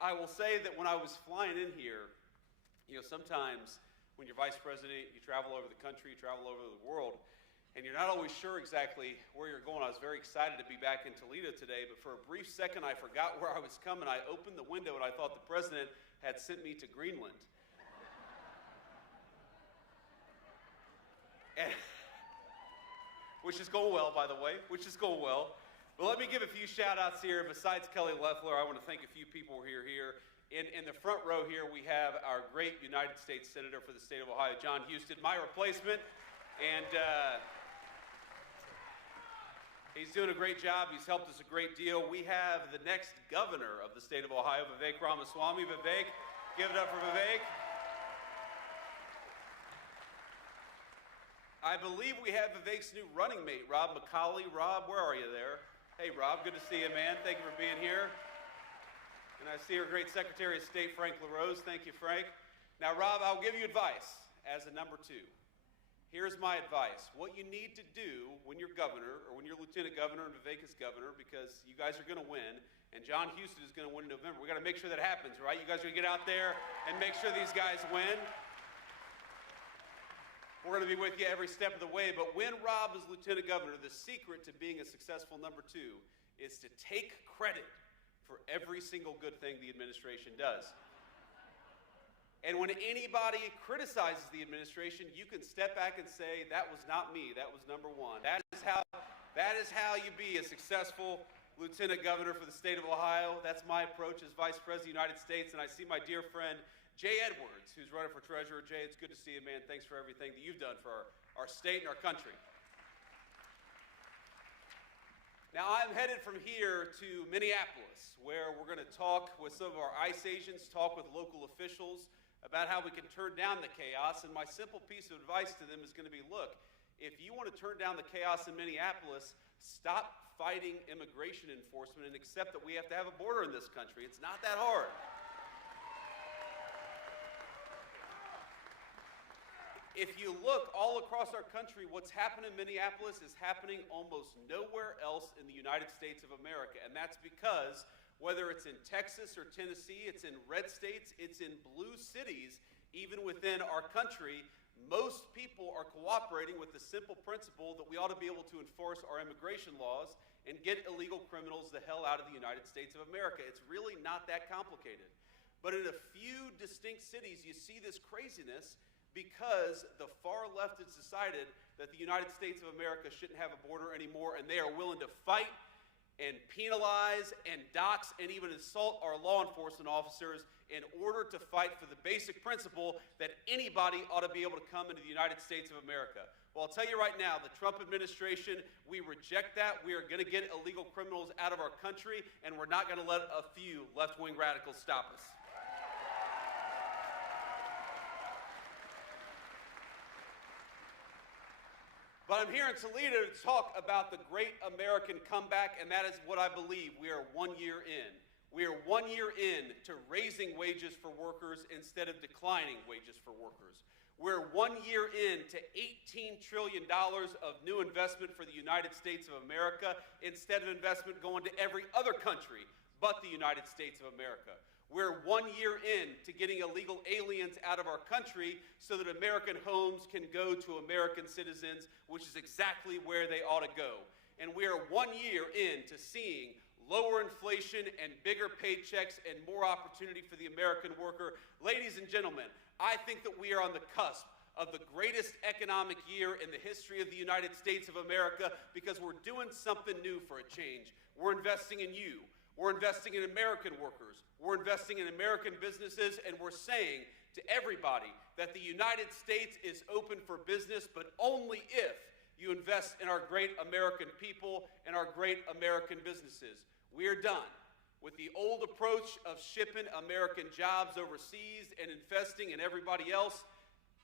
I will say that when I was flying in here, sometimes when you're vice president, you travel over the country, you travel over the world, and you're not always sure exactly where you're going. I was very excited to be back in Toledo today, but for a brief second I forgot where I was coming. I opened the window and I thought the president had sent me to Greenland. And, which is going well, by the way, which is going well. But let me give a few shout-outs here. Besides Kelly Loeffler, I want to thank a few people who are here. In the front row here, we have our great United States Senator for the state of Ohio, John Husted, my replacement. And he's doing a great job. He's helped us a great deal. We have the next governor of the state of Ohio, Vivek Ramaswamy. Vivek, give it up for Vivek. I believe we have Vivek's new running mate, Rob McCauley. Rob, where are you there? Hey, Rob, good to see you, man. Thank you for being here. And I see our great Secretary of State, Frank LaRose. Thank you, Frank. Now, Rob, I'll give you advice as a number two. Here's my advice. What you need to do when you're governor, or when you're lieutenant governor and Vivek is governor, because you guys are going to win, and John Husted is going to win in November. We got to make sure that happens, right? You guys are going to get out there and make sure these guys win. We're going to be with you every step of the way, but when Rob is lieutenant governor, the secret to being a successful number two is to take credit for every single good thing the administration does. And when anybody criticizes the administration, you can step back and say, that was not me, that was number one. That is how you be a successful lieutenant governor for the state of Ohio. That's my approach as vice president of the United States, and I see my dear friend Jay Edwards, who's running for treasurer. Jay, it's good to see you, man. Thanks for everything that you've done for our state and our country. Now, I'm headed from here to Minneapolis, where we're going to talk with some of our ICE agents, talk with local officials about how we can turn down the chaos. And my simple piece of advice to them is going to be, look, if you want to turn down the chaos in Minneapolis, stop fighting immigration enforcement and accept that we have to have a border in this country. It's not that hard. If you look all across our country, what's happening in Minneapolis is happening almost nowhere else in the United States of America. And that's because whether it's in Texas or Tennessee, it's in red states, it's in blue cities, even within our country, most people are cooperating with the simple principle that we ought to be able to enforce our immigration laws and get illegal criminals the hell out of the United States of America. It's really not that complicated. But in a few distinct cities, you see this craziness because the far left has decided that the United States of America shouldn't have a border anymore, and they are willing to fight and penalize and dox and even assault our law enforcement officers in order to fight for the basic principle that anybody ought to be able to come into the United States of America. Well, I'll tell you right now, the Trump administration, we reject that. We are going to get illegal criminals out of our country, and we're not going to let a few left-wing radicals stop us. But I'm here in Toledo to talk about the great American comeback, and that is what I believe. We are 1 year in. We are 1 year in to raising wages for workers instead of declining wages for workers. We're 1 year in to $18 trillion of new investment for the United States of America instead of investment going to every other country but the United States of America. We're 1 year in to getting illegal aliens out of our country so that American homes can go to American citizens, which is exactly where they ought to go. And we are 1 year in to seeing lower inflation and bigger paychecks and more opportunity for the American worker. Ladies and gentlemen, I think that we are on the cusp of the greatest economic year in the history of the United States of America because we're doing something new for a change. We're investing in you. We're investing in American workers. We're investing in American businesses, and we're saying to everybody that the United States is open for business, but only if you invest in our great American people and our great American businesses. We're done with the old approach of shipping American jobs overseas and investing in everybody else.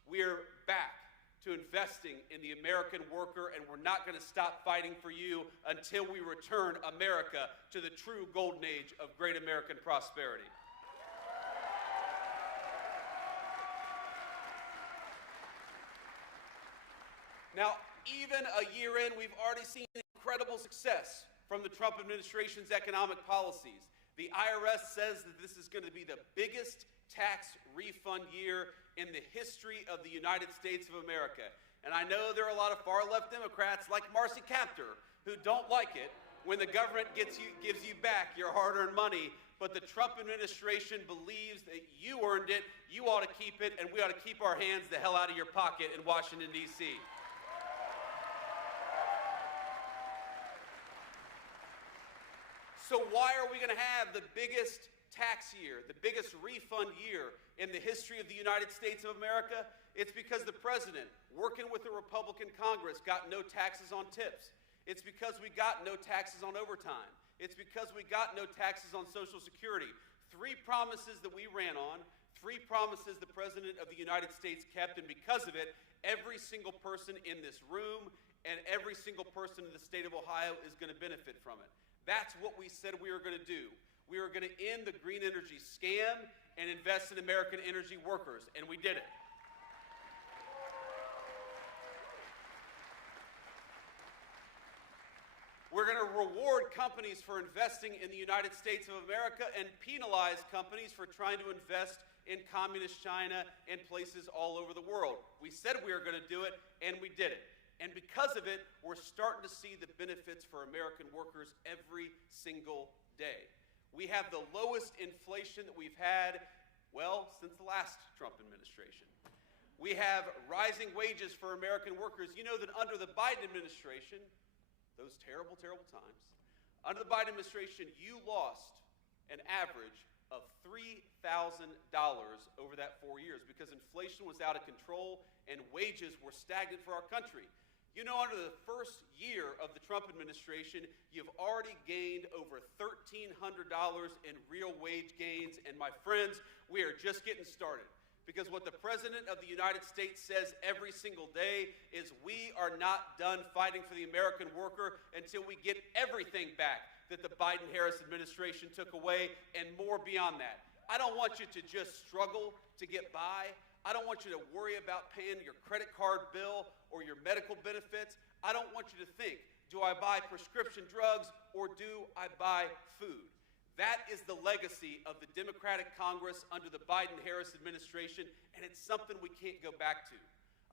We're back to investing in the American worker, and we're not going to stop fighting for you until we return America to the true golden age of great American prosperity. Now, even a year in, we've already seen incredible success from the Trump administration's economic policies. The IRS says that this is going to be the biggest tax refund year in the history of the United States of America. And I know there are a lot of far-left Democrats like Marcy Kaptur who don't like it when the government gives you back your hard-earned money, but the Trump administration believes that you earned it, you ought to keep it, and we ought to keep our hands the hell out of your pocket in Washington, D.C. So why are we going to have the biggest tax year, the biggest refund year in the history of the United States of America? It's because the president, working with the Republican Congress, got no taxes on tips. It's because we got no taxes on overtime. It's because we got no taxes on Social Security. 3 promises that we ran on, 3 promises the President of the United States kept, and because of it, every single person in this room and every single person in the state of Ohio is going to benefit from it. That's what we said we were going to do. We were going to end the green energy scam and invest in American energy workers, and we did it. We're going to reward companies for investing in the United States of America and penalize companies for trying to invest in communist China and places all over the world. We said we were going to do it, and we did it. And because of it, we're starting to see the benefits for American workers every single day. We have the lowest inflation that we've had, well, since the last Trump administration. We have rising wages for American workers. You know that under the Biden administration, those terrible, terrible times, under the Biden administration, you lost an average of $3,000 over that 4 years because inflation was out of control and wages were stagnant for our country. You know, under the first year of the Trump administration, you've already gained over $1,300 in real wage gains. And my friends, we are just getting started. Because what the President of the United States says every single day is we are not done fighting for the American worker until we get everything back that the Biden-Harris administration took away and more beyond that. I don't want you to just struggle to get by. I don't want you to worry about paying your credit card bill or your medical benefits. I don't want you to think, do I buy prescription drugs or do I buy food? That is the legacy of the Democratic Congress under the Biden-Harris administration, and it's something we can't go back to.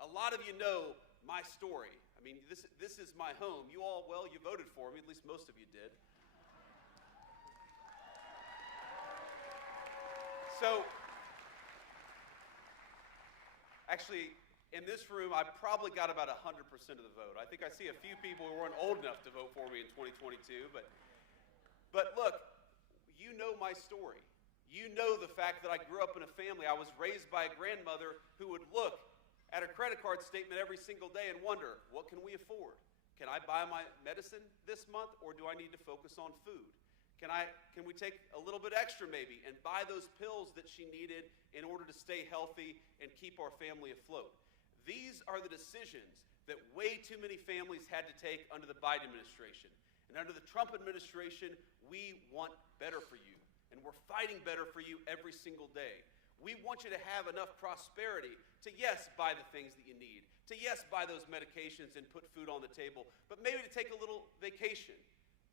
A lot of you know my story. I mean, this is my home. You all, well, you voted for me, at least most of you did. So, actually, in this room, I probably got about 100% of the vote. I think I see a few people who weren't old enough to vote for me in 2022, but look, you know my story. You know the fact that I grew up in a family. I was raised by a grandmother who would look at her credit card statement every single day and wonder, what can we afford? Can I buy my medicine this month, or do I need to focus on food? Can we take a little bit extra maybe and buy those pills that she needed in order to stay healthy and keep our family afloat? These are the decisions that way too many families had to take under the Biden administration. And under the Trump administration, we want better for you. And we're fighting better for you every single day. We want you to have enough prosperity to, yes, buy the things that you need, to, yes, buy those medications and put food on the table, but maybe to take a little vacation.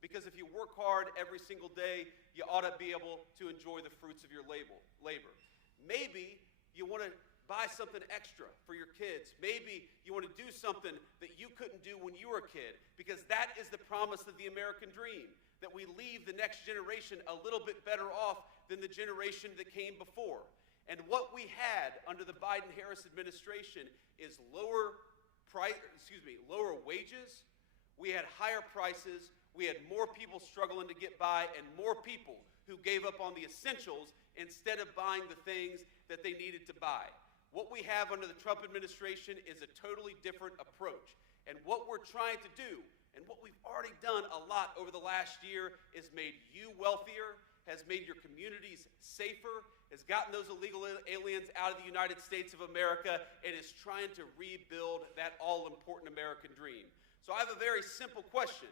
Because if you work hard every single day, you ought to be able to enjoy the fruits of your labor. Maybe you want to buy something extra for your kids. Maybe you want to do something that you couldn't do when you were a kid, because that is the promise of the American dream, that we leave the next generation a little bit better off than the generation that came before. And what we had under the Biden-Harris administration is lower wages, we had higher prices, we had more people struggling to get by, and more people who gave up on the essentials instead of buying the things that they needed to buy. What we have under the Trump administration is a totally different approach. And what we're trying to do, and what we've already done a lot over the last year, is made you wealthier, has made your communities safer, has gotten those illegal aliens out of the United States of America, and is trying to rebuild that all-important American dream. So I have a very simple question.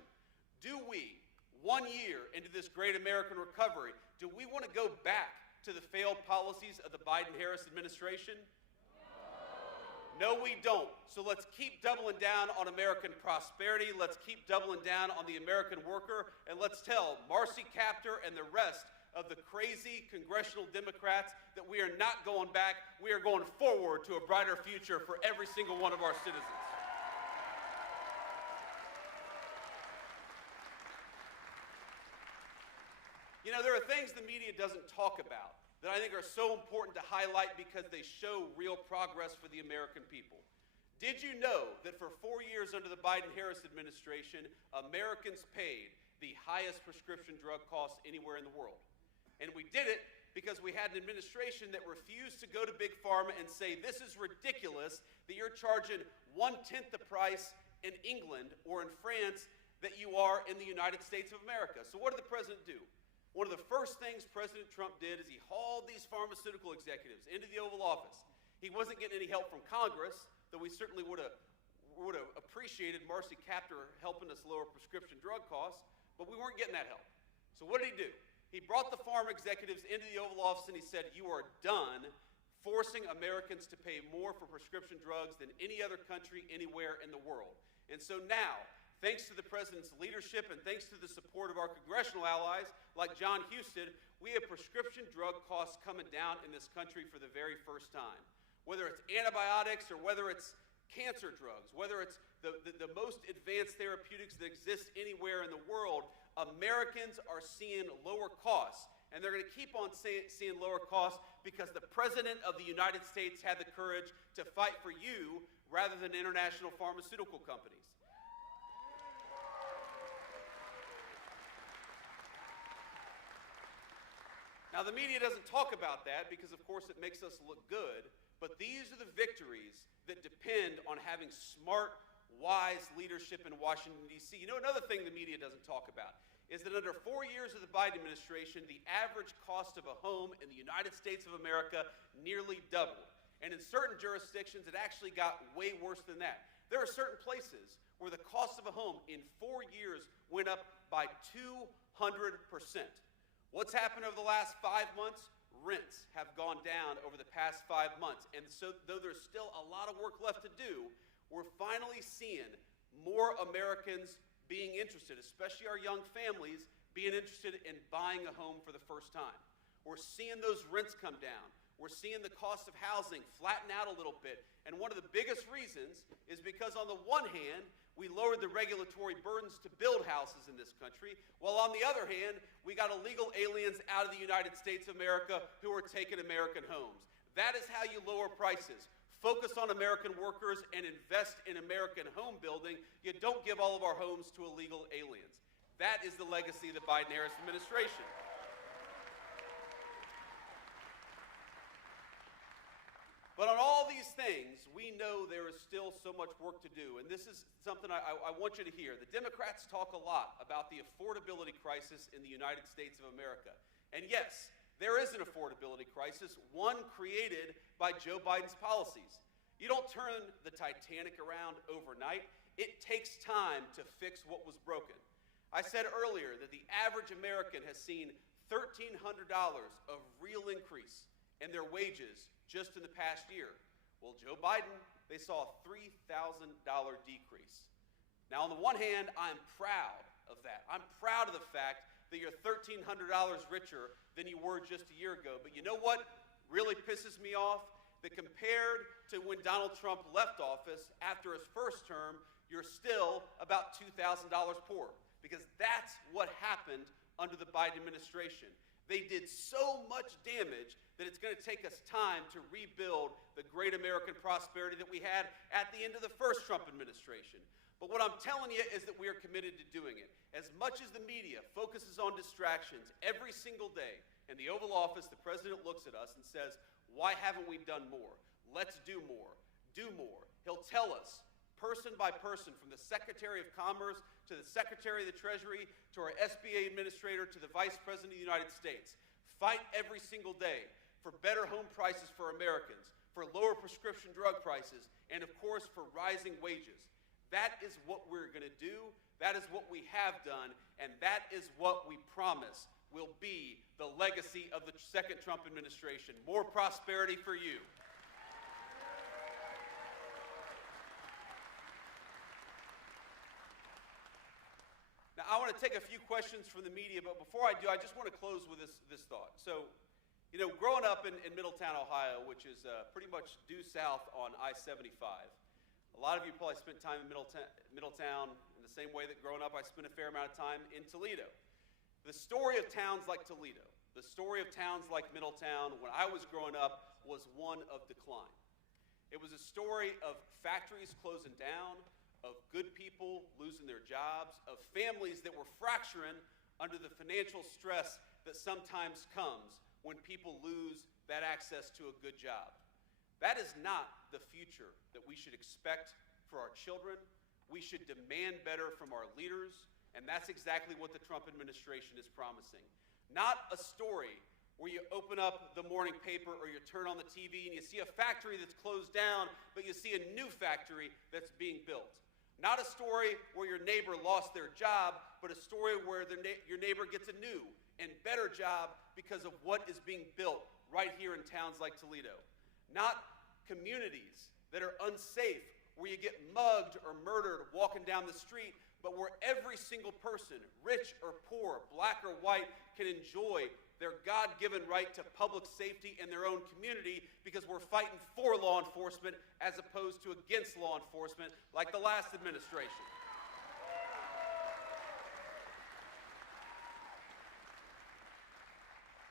Do we, 1 year into this great American recovery, do we want to go back to the failed policies of the Biden-Harris administration? No, we don't. So let's keep doubling down on American prosperity. Let's keep doubling down on the American worker. And let's tell Marcy Kaptur and the rest of the crazy congressional Democrats that we are not going back. We are going forward to a brighter future for every single one of our citizens. You know, there are things the media doesn't talk about that I think are so important to highlight because they show real progress for the American people. Did you know that for 4 years under the Biden-Harris administration, Americans paid the highest prescription drug costs anywhere in the world? And we did it because we had an administration that refused to go to Big Pharma and say, this is ridiculous that you're charging 1/10 the price in England or in France that you are in the United States of America. So what did the president do? One of the first things President Trump did is he hauled these pharmaceutical executives into the Oval Office. He wasn't getting any help from Congress, though we certainly would have appreciated Marcy Kaptur helping us lower prescription drug costs, but we weren't getting that help. So what did he do? He brought the pharma executives into the Oval Office and he said, you are done forcing Americans to pay more for prescription drugs than any other country anywhere in the world. And so now, thanks to the president's leadership and thanks to the support of our congressional allies like John Husted, we have prescription drug costs coming down in this country for the very first time. Whether it's antibiotics or whether it's cancer drugs, whether it's the most advanced therapeutics that exist anywhere in the world, Americans are seeing lower costs. And they're going to keep on seeing lower costs because the President of the United States had the courage to fight for you rather than international pharmaceutical companies. Now, the media doesn't talk about that because, of course, it makes us look good, but these are the victories that depend on having smart, wise leadership in Washington, D.C. You know, another thing the media doesn't talk about is that under 4 years of the Biden administration, the average cost of a home in the United States of America nearly doubled. And in certain jurisdictions, it actually got way worse than that. There are certain places where the cost of a home in 4 years went up by 200%. What's happened over the last 5 months? Rents have gone down over the past 5 months. And so though there's still a lot of work left to do, we're finally seeing more Americans being interested, especially our young families, being interested in buying a home for the first time. We're seeing those rents come down. We're seeing the cost of housing flatten out a little bit. And one of the biggest reasons is because on the one hand, we lowered the regulatory burdens to build houses in this country, while on the other hand, we got illegal aliens out of the United States of America who are taking American homes. That is how you lower prices. Focus on American workers and invest in American home building. You don't give all of our homes to illegal aliens. That is the legacy of the Biden-Harris administration. But on all these things, we know there is still so much work to do. And this is something I want you to hear. The Democrats talk a lot about the affordability crisis in the United States of America. And yes, there is an affordability crisis, one created by Joe Biden's policies. You don't turn the Titanic around overnight. It takes time to fix what was broken. I said earlier that the average American has seen $1,300 of real increase in their wages just in the past year. Well, Joe Biden, they saw a $3,000 decrease. Now, on the one hand, I'm proud of that. I'm proud of the fact that you're $1,300 richer than you were just a year ago. But you know what really pisses me off? That compared to when Donald Trump left office after his first term, you're still about $2,000 poorer. Because that's what happened under the Biden administration. They did so much damage that it's going to take us time to rebuild the great American prosperity that we had at the end of the first Trump administration. But what I'm telling you is that we are committed to doing it. As much as the media focuses on distractions every single day, in the Oval Office, the president looks at us and says, why haven't we done more? Let's do more. Do more. He'll tell us, person by person, from the Secretary of Commerce to the Secretary of the Treasury to our SBA administrator to the Vice President of the United States, fight every single day for better home prices for Americans, for lower prescription drug prices, and of course for rising wages. That is what we're going to do. That is what we have done, and that is what we promise will be the legacy of the second Trump administration. More prosperity for you. Now, I want to take a few questions from the media, but before I do, I just want to close with this thought. So, you know, growing up in Middletown, Ohio, which is pretty much due south on I-75, a lot of you probably spent time in Middletown in the same way that growing up I spent a fair amount of time in Toledo. The story of towns like Toledo, the story of towns like Middletown when I was growing up was one of decline. It was a story of factories closing down, of good people losing their jobs, of families that were fracturing under the financial stress that sometimes comes when people lose that access to a good job. That is not the future that we should expect for our children. We should demand better from our leaders, and that's exactly what the Trump administration is promising. Not a story where you open up the morning paper or you turn on the TV and you see a factory that's closed down, but you see a new factory that's being built. Not a story where your neighbor lost their job, but a story where your neighbor gets a new and better job because of what is being built right here in towns like Toledo. Not communities that are unsafe, where you get mugged or murdered walking down the street, but where every single person, rich or poor, black or white, can enjoy their God-given right to public safety in their own community because we're fighting for law enforcement as opposed to against law enforcement like the last administration.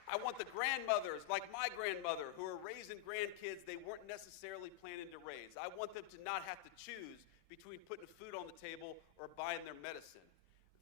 I want the grandmothers, like my grandmother, who are raising grandkids they weren't necessarily planning to raise. I want them to not have to choose between putting food on the table or buying their medicine.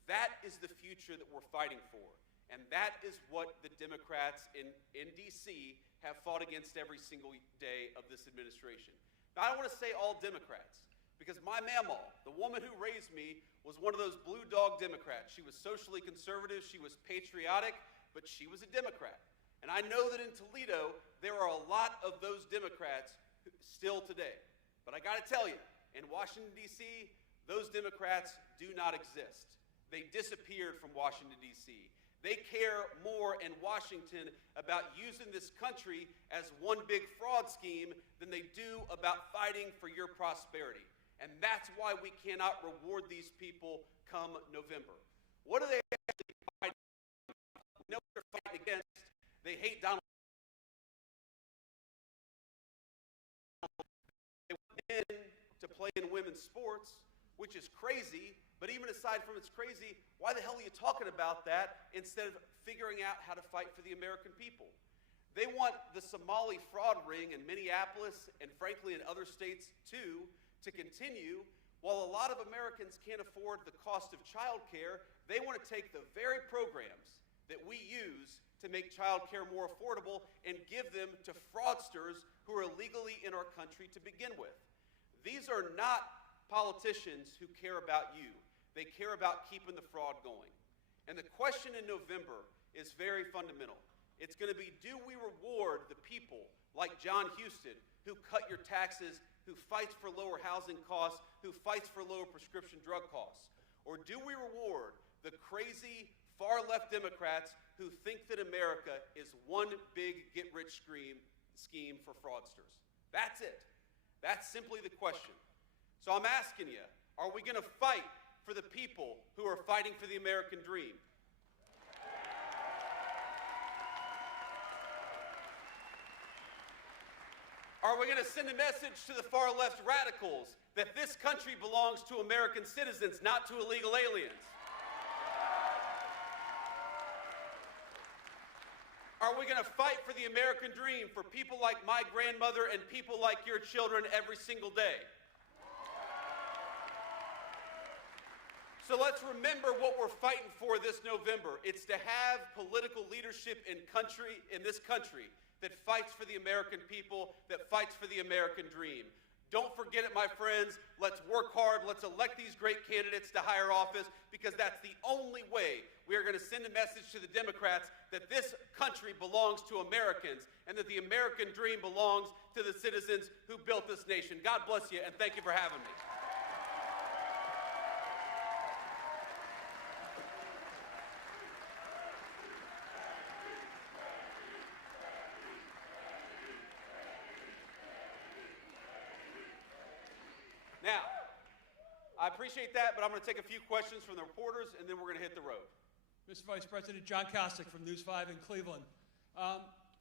That is the future that we're fighting for. And that is what the Democrats in D.C. have fought against every single day of this administration. Now, I don't want to say all Democrats, because my mamaw, the woman who raised me, was one of those blue dog Democrats. She was socially conservative, she was patriotic, but she was a Democrat. And I know that in Toledo, there are a lot of those Democrats still today. But I got to tell you, in Washington, D.C., those Democrats do not exist. They disappeared from Washington, D.C. They care more in Washington about using this country as one big fraud scheme than they do about fighting for your prosperity. And that's why we cannot reward these people come November. What are they actually fighting? We know what they're fighting against. They hate Donald Trump. They went in to play in women's sports, which is crazy. But even aside from it's crazy, why the hell are you talking about that instead of figuring out how to fight for the American people? They want the Somali fraud ring in Minneapolis and frankly in other states too to continue. While a lot of Americans can't afford the cost of child care, they want to take the very programs that we use to make child care more affordable and give them to fraudsters who are illegally in our country to begin with. These are not politicians who care about you. They care about keeping the fraud going. And the question in November is very fundamental. It's going to be, do we reward the people like John Houston, who cut your taxes, who fights for lower housing costs, who fights for lower prescription drug costs? Or do we reward the crazy far-left Democrats who think that America is one big get-rich scheme for fraudsters? That's it. That's simply the question. So I'm asking you, are we going to fight for the people who are fighting for the American dream? Are we going to send a message to the far-left radicals that this country belongs to American citizens, not to illegal aliens? Are we going to fight for the American dream for people like my grandmother and people like your children every single day? So let's remember what we're fighting for this November. It's to have political leadership in this country that fights for the American people, that fights for the American dream. Don't forget it, my friends. Let's work hard. Let's elect these great candidates to higher office, because that's the only way we are going to send a message to the Democrats that this country belongs to Americans and that the American dream belongs to the citizens who built this nation. God bless you, and thank you for having me. Now, I appreciate that, but I'm going to take a few questions from the reporters, and then we're going to hit the road. Mr. Vice President, John Kostick from News 5 in Cleveland.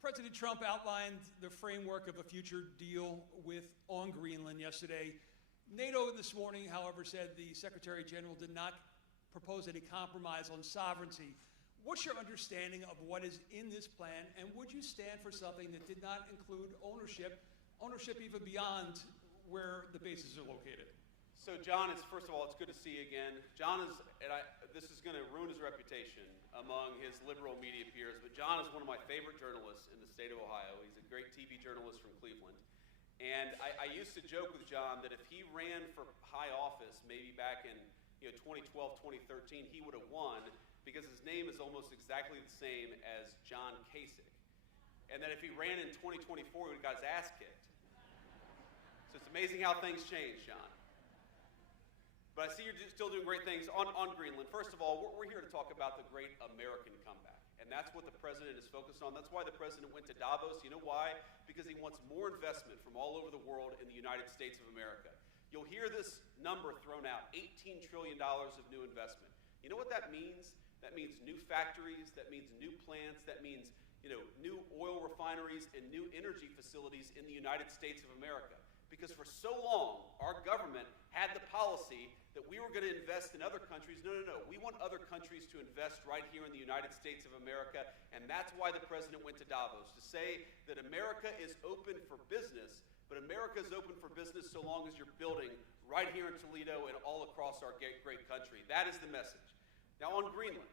President Trump outlined the framework of a future deal on Greenland yesterday. NATO this morning, however, said the Secretary General did not propose any compromise on sovereignty. What's your understanding of what is in this plan, and would you stand for something that did not include ownership even beyond where the bases are located? So John, first of all, it's good to see you again. John is, this is going to ruin his reputation among his liberal media peers, but John is one of my favorite journalists in the state of Ohio. He's a great TV journalist from Cleveland. And I used to joke with John that if he ran for high office, maybe back in 2012, 2013, he would have won because his name is almost exactly the same as John Kasich. And that if he ran in 2024, he would have got his ass kicked. So it's amazing how things change, John. But I see you're still doing great things on Greenland. First of all, we're here to talk about the great American comeback. And that's what the president is focused on. That's why the president went to Davos. You know why? Because he wants more investment from all over the world in the United States of America. You'll hear this number thrown out, $18 trillion of new investment. You know what that means? That means new factories, that means new plants, that means new oil refineries and new energy facilities in the United States of America. Because for so long, our government had the policy that we were going to invest in other countries. No. We want other countries to invest right here in the United States of America, and that's why the president went to Davos, to say that America is open for business, but America is open for business so long as you're building right here in Toledo and all across our great country. That is the message. Now on Greenland,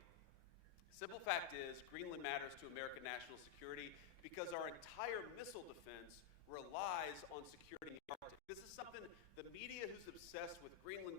simple fact is Greenland matters to American national security because our entire missile defense relies on securing the Arctic. This is something the media who's obsessed with Greenland,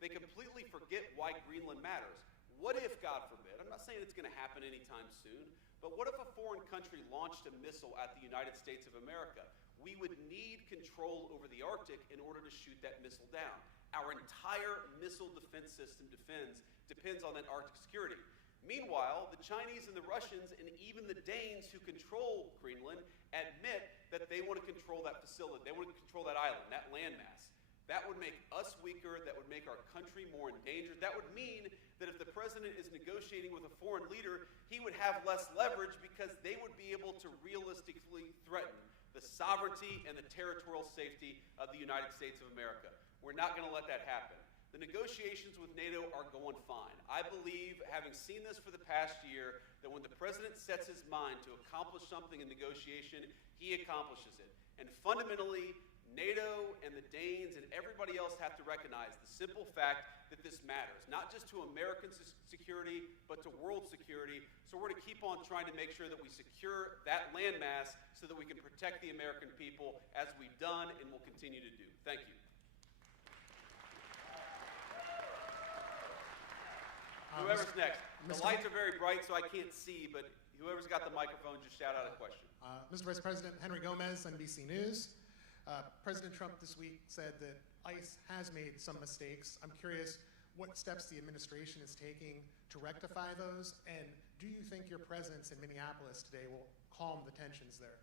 they completely forget why Greenland matters. What if, God forbid, I'm not saying it's going to happen anytime soon, but what if a foreign country launched a missile at the United States of America? We would need control over the Arctic in order to shoot that missile down. Our entire missile defense system depends on that Arctic security. Meanwhile, the Chinese and the Russians and even the Danes who control Greenland admit that they want to control that facility. They want to control that island, that landmass. That would make us weaker. That would make our country more endangered. That would mean that if the president is negotiating with a foreign leader, he would have less leverage because they would be able to realistically threaten the sovereignty and the territorial safety of the United States of America. We're not going to let that happen. The negotiations with NATO are going fine. I believe, having seen this for the past year, that when the president sets his mind to accomplish something in negotiation, he accomplishes it. And fundamentally, NATO and the Danes and everybody else have to recognize the simple fact that this matters, not just to American security, but to world security. So we're going to keep on trying to make sure that we secure that landmass so that we can protect the American people as we've done and will continue to do. Thank you. Whoever's next. The lights are very bright, so I can't see, but whoever's got the microphone, just shout out a question. Mr. Vice President, Henry Gomez, NBC News. President Trump this week said that ICE has made some mistakes. I'm curious what steps the administration is taking to rectify those, and do you think your presence in Minneapolis today will calm the tensions there?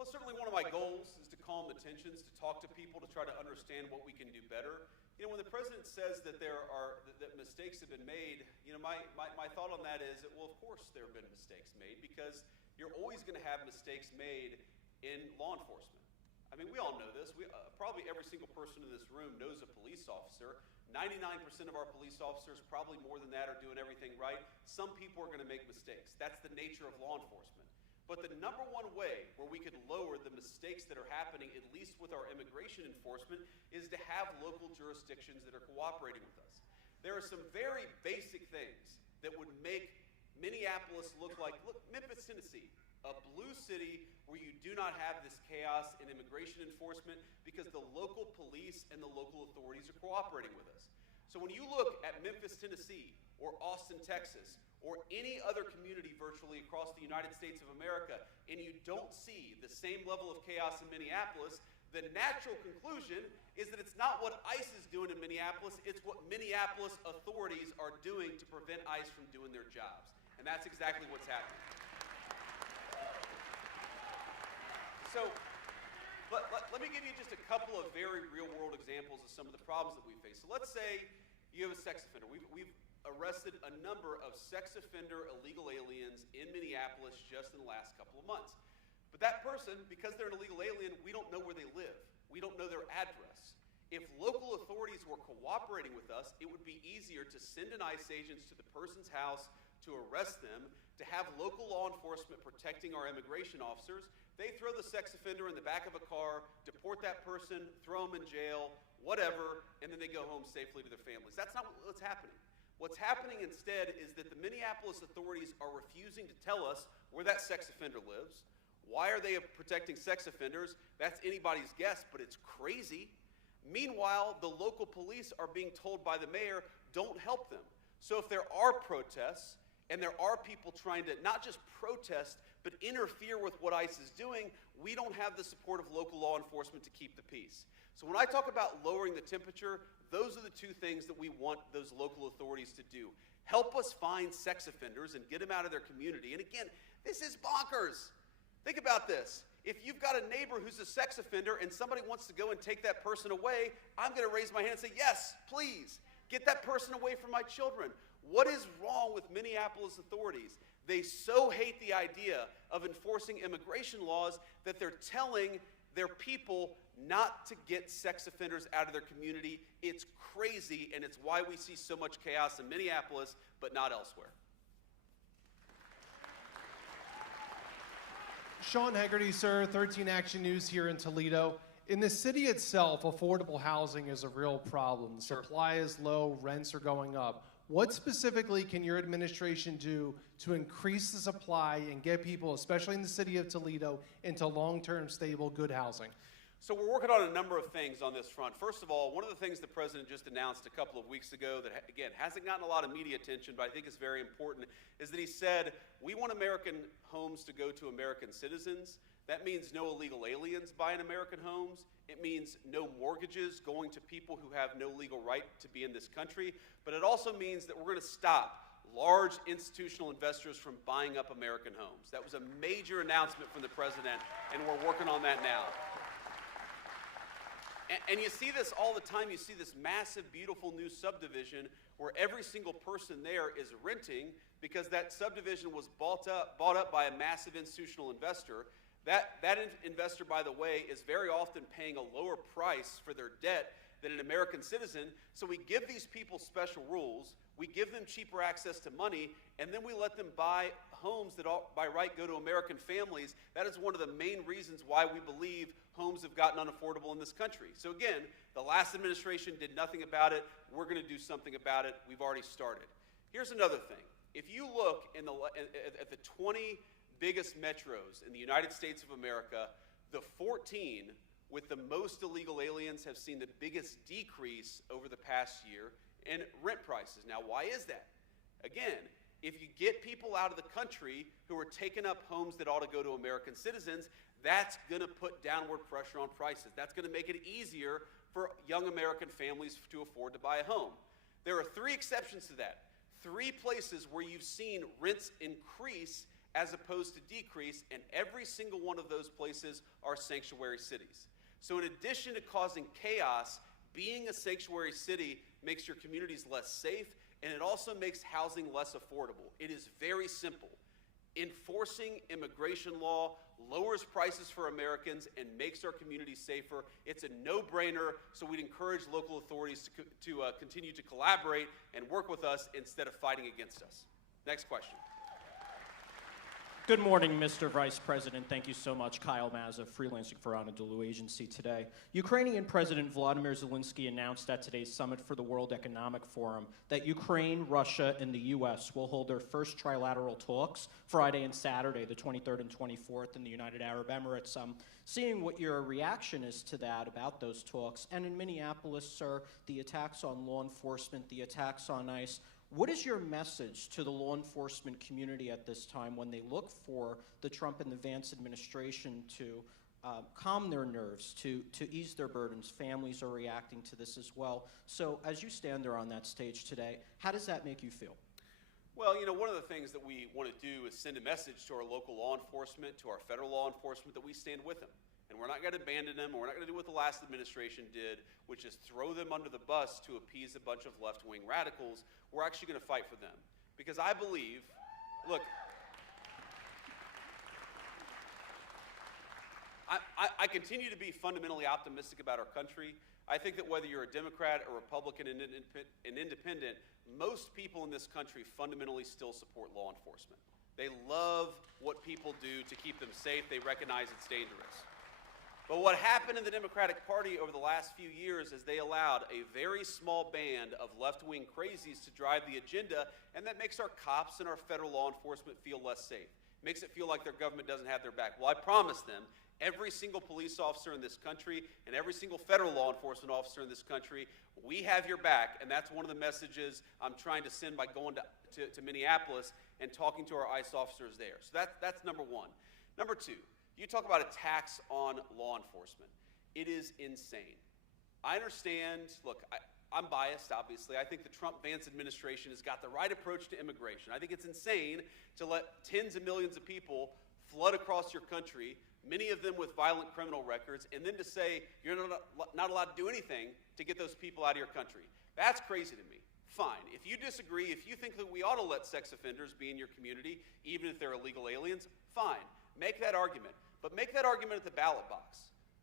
Well, certainly one of my goals is to calm the tensions, to talk to people, to try to understand what we can do better. When the president says that that mistakes have been made, my thought on that is that, well, of course there have been mistakes made because you're always going to have mistakes made in law enforcement. I mean, we all know this. Probably every single person in this room knows a police officer. 99% of our police officers, probably more than that, are doing everything right. Some people are going to make mistakes. That's the nature of law enforcement. But the number one way where we could lower the mistakes that are happening, at least with our immigration enforcement, is to have local jurisdictions that are cooperating with us. There are some very basic things that would make Minneapolis look Memphis, Tennessee, a blue city where you do not have this chaos in immigration enforcement because the local police and the local authorities are cooperating with us. So when you look at Memphis, Tennessee, or Austin, Texas, or any other community virtually across the United States of America, and you don't see the same level of chaos in Minneapolis, the natural conclusion is that it's not what ICE is doing in Minneapolis, it's what Minneapolis authorities are doing to prevent ICE from doing their jobs. And that's exactly what's happening. So let me give you just a couple of very real-world examples of some of the problems that we face. So let's say you have a sex offender. We've arrested a number of sex offender illegal aliens in Minneapolis just in the last couple of months. But that person, because they're an illegal alien, we don't know where they live. We don't know their address. If local authorities were cooperating with us, it would be easier to send an ICE agent to the person's house to arrest them, to have local law enforcement protecting our immigration officers. They throw the sex offender in the back of a car, deport that person, throw them in jail, whatever, and then they go home safely to their families. That's not what's happening. What's happening instead is that the Minneapolis authorities are refusing to tell us where that sex offender lives. Why are they protecting sex offenders? That's anybody's guess, but it's crazy. Meanwhile, the local police are being told by the mayor, don't help them. So if there are protests, and there are people trying to not just protest, but interfere with what ICE is doing, we don't have the support of local law enforcement to keep the peace. So when I talk about lowering the temperature, those are the two things that we want those local authorities to do. Help us find sex offenders and get them out of their community. And again, this is bonkers. Think about this. If you've got a neighbor who's a sex offender and somebody wants to go and take that person away, I'm going to raise my hand and say, yes, please, get that person away from my children. What is wrong with Minneapolis authorities? They so hate the idea of enforcing immigration laws that they're telling their people not to get sex offenders out of their community. It's crazy, and it's why we see so much chaos in Minneapolis, but not elsewhere. Sean Hegarty, sir, 13 Action News here in Toledo. In the city itself, affordable housing is a real problem. The supply is low, rents are going up. What specifically can your administration do to increase the supply and get people, especially in the city of Toledo, into long-term, stable, good housing? So we're working on a number of things on this front. First of all, one of the things the president just announced a couple of weeks ago that, again, hasn't gotten a lot of media attention, but I think is very important, is that he said, we want American homes to go to American citizens. That means no illegal aliens buying American homes. It means no mortgages going to people who have no legal right to be in this country. But it also means that we're going to stop large institutional investors from buying up American homes. That was a major announcement from the president, and we're working on that now. And you see this all the time. You see this massive, beautiful new subdivision where every single person there is renting because that subdivision was bought up by a massive institutional investor. That investor, by the way, is very often paying a lower price for their debt than an American citizen. So we give these people special rules, we give them cheaper access to money, and then we let them buy homes that by right go to American families. That is one of the main reasons why we believe homes have gotten unaffordable in this country. So again, the last administration did nothing about it. We're going to do something about it. We've already started. Here's another thing. If you look at the 20 biggest metros in the United States of America, the 14 with the most illegal aliens have seen the biggest decrease over the past year in rent prices. Now, why is that? Again, if you get people out of the country who are taking up homes that ought to go to American citizens, that's going to put downward pressure on prices. That's going to make it easier for young American families to afford to buy a home. There are 3 exceptions to that. 3 places where you've seen rents increase as opposed to decrease, and every single one of those places are sanctuary cities. So in addition to causing chaos, being a sanctuary city makes your communities less safe, and it also makes housing less affordable. It is very simple. Enforcing immigration law lowers prices for Americans and makes our communities safer. It's a no-brainer, so we'd encourage local authorities to continue to collaborate and work with us instead of fighting against us. Next question. Good morning, Mr. Vice President. Thank you so much. Kyle Mazza, freelancing for Anadolu Agency today. Ukrainian President Vladimir Zelensky announced at today's summit for the World Economic Forum that Ukraine, Russia, and the U.S. will hold their first trilateral talks Friday and Saturday, the 23rd and 24th, in the United Arab Emirates. Seeing what your reaction is to that about those talks, and in Minneapolis, sir, the attacks on law enforcement, the attacks on ICE, what is your message to the law enforcement community at this time when they look for the Trump and the Vance administration to calm their nerves, to ease their burdens? Families are reacting to this as well. So as you stand there on that stage today, how does that make you feel? Well, you know, one of the things that we want to do is send a message to our local law enforcement, to our federal law enforcement, that we stand with them. And we're not going to abandon them, and we're not going to do what the last administration did, which is throw them under the bus to appease a bunch of left-wing radicals. We're actually going to fight for them. Because I believe, look, I continue to be fundamentally optimistic about our country. I think that whether you're a Democrat, a Republican, an independent, most people in this country fundamentally still support law enforcement. They love what people do to keep them safe. They recognize it's dangerous. But what happened in the Democratic Party over the last few years is they allowed a very small band of left-wing crazies to drive the agenda, and that makes our cops and our federal law enforcement feel less safe. Makes it feel like their government doesn't have their back. Well, I promise them, every single police officer in this country and every single federal law enforcement officer in this country, we have your back, and that's one of the messages I'm trying to send by going to Minneapolis and talking to our ICE officers there. So that's number one. Number two, you talk about attacks on law enforcement. It is insane. I understand, look, I'm biased, obviously. I think the Trump-Vance administration has got the right approach to immigration. I think it's insane to let tens of millions of people flood across your country, many of them with violent criminal records, and then to say you're not allowed to do anything to get those people out of your country. That's crazy to me. Fine. If you disagree, if you think that we ought to let sex offenders be in your community, even if they're illegal aliens, fine. Make that argument. But make that argument at the ballot box.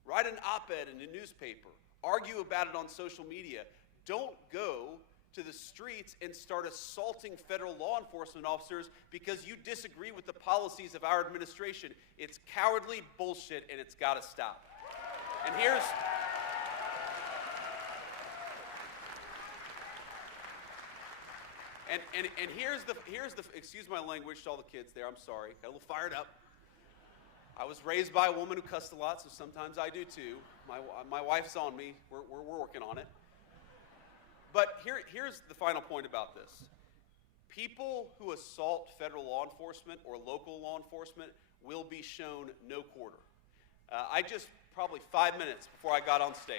Write an op-ed in a newspaper. Argue about it on social media. Don't go to the streets and start assaulting federal law enforcement officers because you disagree with the policies of our administration. It's cowardly bullshit, and it's got to stop. And here's the excuse my language to all the kids there. I'm sorry. Got a little fired up. I was raised by a woman who cussed a lot, so sometimes I do too. My wife's on me. We're working on it. But here's the final point about this. People who assault federal law enforcement or local law enforcement will be shown no quarter. I just, probably 5 minutes before I got on stage,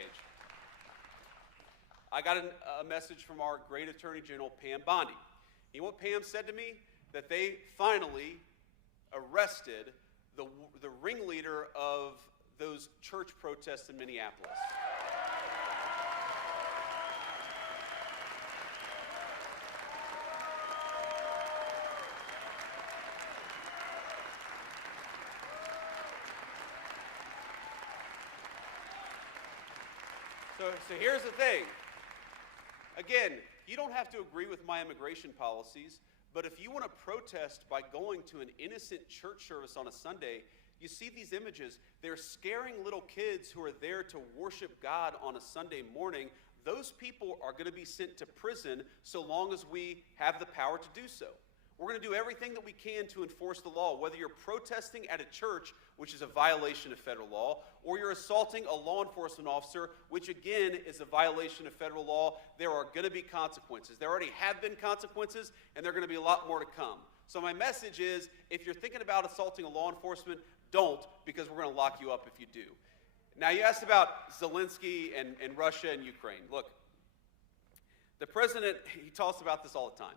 I got a message from our great Attorney General, Pam Bondi. You know what Pam said to me? That they finally arrested the ringleader of those church protests in Minneapolis. So here's the thing. Again, you don't have to agree with my immigration policies, but if you want to protest by going to an innocent church service on a Sunday, you see these images. They're scaring little kids who are there to worship God on a Sunday morning. Those people are going to be sent to prison so long as we have the power to do so. We're going to do everything that we can to enforce the law, whether you're protesting at a church, which is a violation of federal law, or you're assaulting a law enforcement officer, which again is a violation of federal law. There are going to be consequences. There already have been consequences, and there are going to be a lot more to come. So my message is, if you're thinking about assaulting a law enforcement, don't, because we're going to lock you up if you do. Now, you asked about Zelensky and Russia and Ukraine. Look, the president, he talks about this all the time.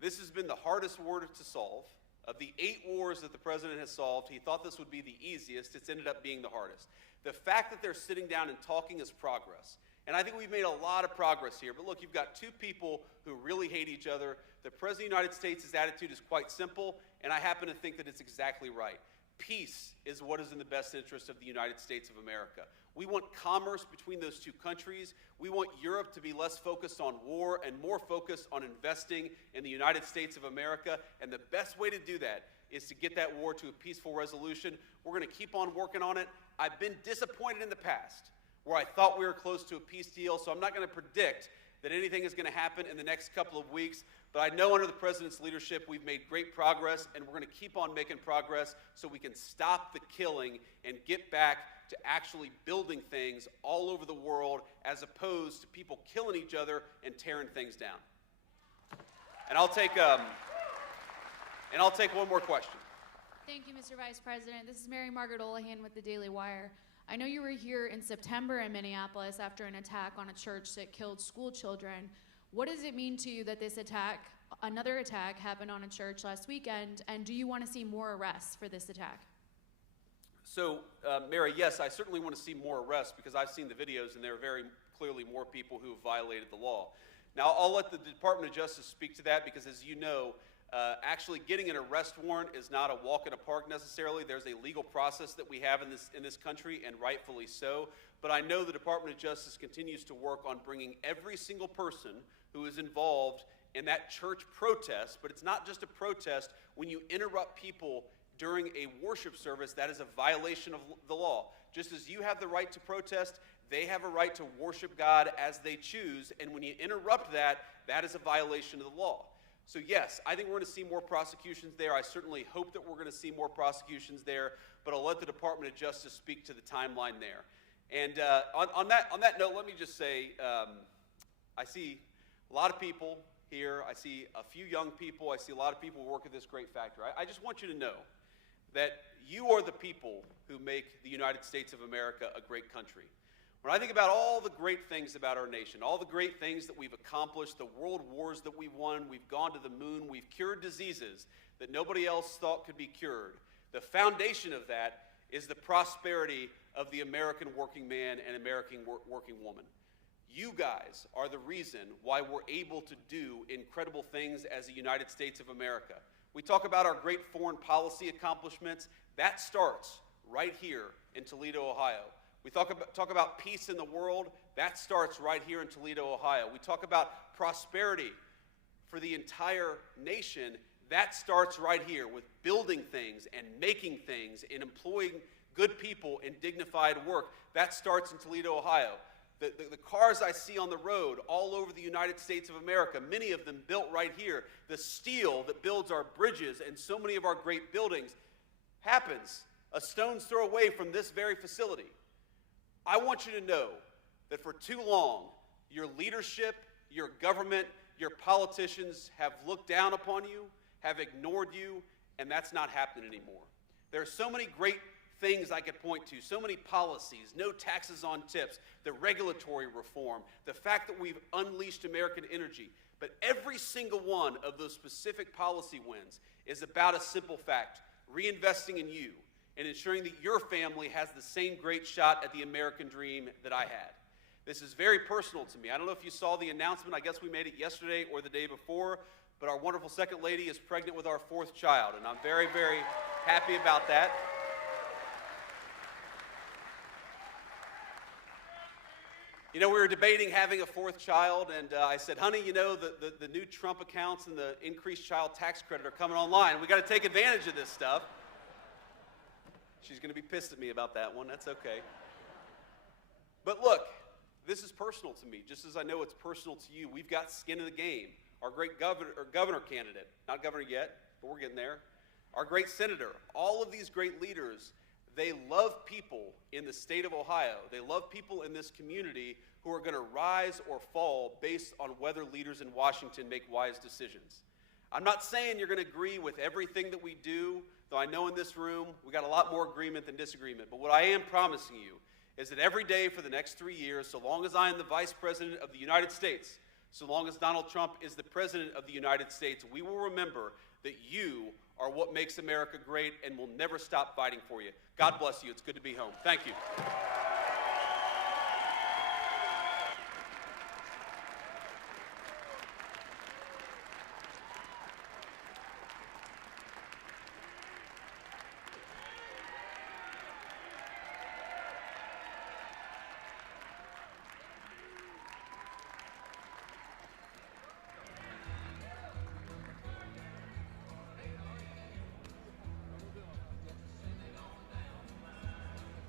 This has been the hardest war to solve. Of the 8 wars that the president has solved, he thought this would be the easiest. It's ended up being the hardest. The fact that they're sitting down and talking is progress. And I think we've made a lot of progress here. But look, you've got 2 people who really hate each other. The President of the United States' attitude is quite simple, and I happen to think that it's exactly right. Peace is what is in the best interest of the United States of America. We want commerce between those 2 countries. We want Europe to be less focused on war and more focused on investing in the United States of America. And the best way to do that is to get that war to a peaceful resolution. We're going to keep on working on it. I've been disappointed in the past where I thought we were close to a peace deal, so I'm not going to predict that anything is going to happen in the next couple of weeks. But I know under the president's leadership, we've made great progress, and we're going to keep on making progress so we can stop the killing and get back to actually building things all over the world as opposed to people killing each other and tearing things down. And I'll take one more question. Thank you, Mr. Vice President. This is Mary Margaret Olahan with the Daily Wire. I know you were here in September in Minneapolis after an attack on a church that killed school children. What does it mean to you that this attack, another attack, happened on a church last weekend, and do you want to see more arrests for this attack? So, Mary, yes, I certainly want to see more arrests because I've seen the videos and there are very clearly more people who have violated the law. Now, I'll let the Department of Justice speak to that because, as you know, actually getting an arrest warrant is not a walk in a park necessarily. There's a legal process that we have in this country, and rightfully so. But I know the Department of Justice continues to work on bringing every single person who is involved in that church protest. But it's not just a protest. When you interrupt people during a worship service, that is a violation of the law. Just as you have the right to protest, they have a right to worship God as they choose, and when you interrupt that, that is a violation of the law. So yes, I think we're going to see more prosecutions there. I certainly hope that we're going to see more prosecutions there, but I'll let the Department of Justice speak to the timeline there. And on that note, let me just say, I see a lot of people here. I see a few young people. I see a lot of people who work at this great factory. I just want you to know that you are the people who make the United States of America a great country. When I think about all the great things about our nation, all the great things that we've accomplished, the world wars that we've won, we've gone to the moon, we've cured diseases that nobody else thought could be cured, the foundation of that is the prosperity of the American working man and American working woman. You guys are the reason why we're able to do incredible things as the United States of America. We talk about our great foreign policy accomplishments. That starts right here in Toledo, Ohio. We talk about peace in the world. That starts right here in Toledo, Ohio. We talk about prosperity for the entire nation. That starts right here with building things and making things and employing good people in dignified work. That starts in Toledo, Ohio. The cars I see on the road all over the United States of America, many of them built right here. The steel that builds our bridges and so many of our great buildings happens a stone's throw away from this very facility. I want you to know that for too long, your leadership, your government, your politicians have looked down upon you, have ignored you, and that's not happening anymore. There are so many great things I could point to, so many policies, no taxes on tips, the regulatory reform, the fact that we've unleashed American energy. But every single one of those specific policy wins is about a simple fact: reinvesting in you and ensuring that your family has the same great shot at the American dream that I had. This is very personal to me. I don't know if you saw the announcement. I guess we made it yesterday or the day before, but our wonderful second lady is pregnant with our fourth child, and I'm very, very happy about that. You know, we were debating having a fourth child, and I said, honey, you know, the new Trump accounts and the increased child tax credit are coming online. We got to take advantage of this stuff. She's going to be pissed at me about that one. That's okay. But look, this is personal to me, just as I know it's personal to you. We've got skin in the game. Our great governor candidate, not governor yet, but we're getting there. Our great senator, all of these great leaders, they love people in the state of Ohio. They love people in this community who are going to rise or fall based on whether leaders in Washington make wise decisions. I'm not saying you're going to agree with everything that we do, though I know in this room we got a lot more agreement than disagreement. But what I am promising you is that every day for the next 3 years, so long as I am the Vice President of the United States, so long as Donald Trump is the President of the United States, we will remember that you are what makes America great, and we'll never stop fighting for you. God bless you. It's good to be home. Thank you.